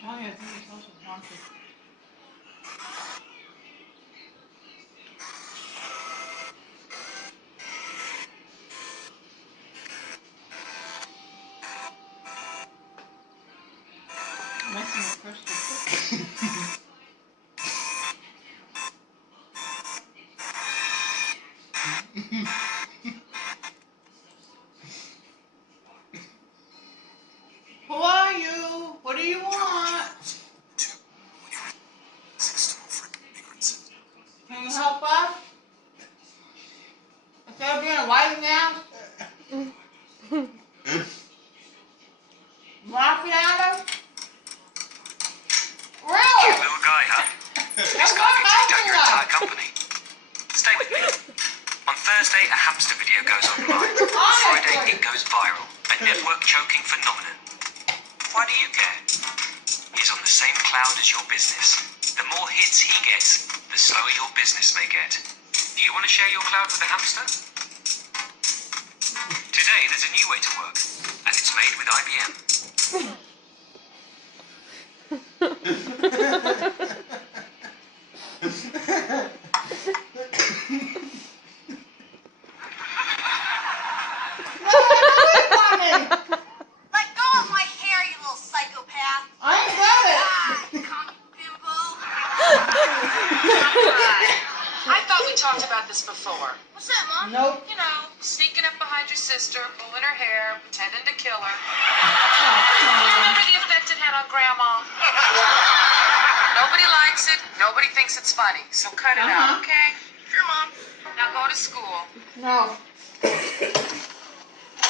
Tanya, I think it's also haunted. Messing with crystal. Who are you? What do you want? Can you help us? Instead of being a white man? Laughing at us? Really? You little guy, huh? This guy can take down your entire company. Stay with me. On Thursday, a hamster video goes online. On Friday, it goes viral. A network choking phenomenon. Why do you care? He's on the same cloud as your business. The more hits he gets, the slower your business may get. Do you want to share your cloud with a hamster? Today, there's a new way to work, and it's made with IBM. Let go of my hair, you little psychopath. I ain't got it. I thought we talked about this before. What's that, Mom? Nope. You know, sneaking up behind your sister, pulling her hair, pretending to kill her. Remember the effect it had on Grandma? Nobody likes it. Nobody thinks it's funny. So cut it out, okay? Sure, Mom. Now go to school. No.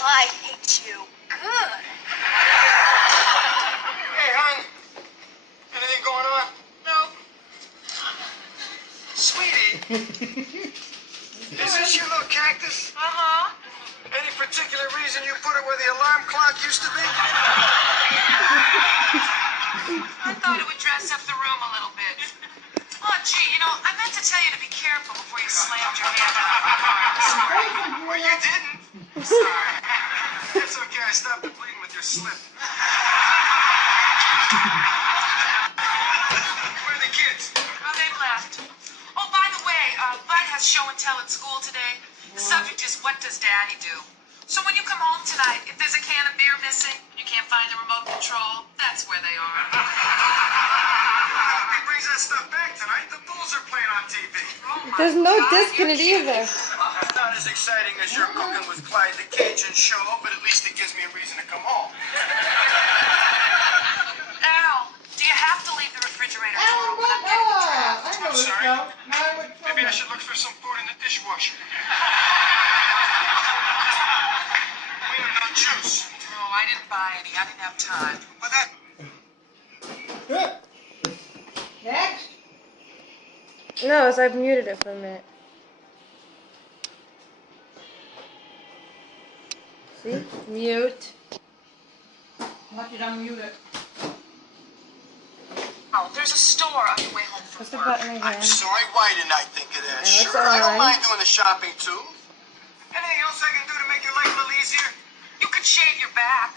I hate you. Good. Hey, hon. Anything going on? No. Sweetie, is this your little cactus? Uh-huh. Any particular reason you put it where the alarm clock used to be? I thought it would dress up the room a little bit. Oh, gee, you know, I meant to tell you to be careful before you slammed your hand on the arms. Well, you didn't. Sorry. It's okay. I stopped the bleeding with your slip. Where are the kids? Oh, they've left. Oh, by the way, Bud has show and tell at school today. The subject is, what does Daddy do? So when you come home tonight, if there's a can of beer missing, and you can't find the remote control, that's where they are. He brings that stuff back tonight. The Bulls are playing on TV. Oh my There's no God, disc in you're it kidding. either. Not as exciting as your cooking with Clyde the Cajun show, but at least it gives me a reason to come home. Al, do you have to leave the refrigerator I door don't open? I'm getting the draft. know this sorry. show. Now I would tell Maybe I you. should look for some food in the dishwasher. We have no juice. Oh, I didn't buy any. I didn't have time. But that... Good. Next. No, so I've muted it for a minute. See? Mute. Watch it unmute it. Oh, there's a store on your way home from What's the work. button again? I'm sorry, why didn't I think of that? Now, Sure, it's I don't on. mind doing the shopping too. Anything else I can do to make your life a little easier? You could shave your back.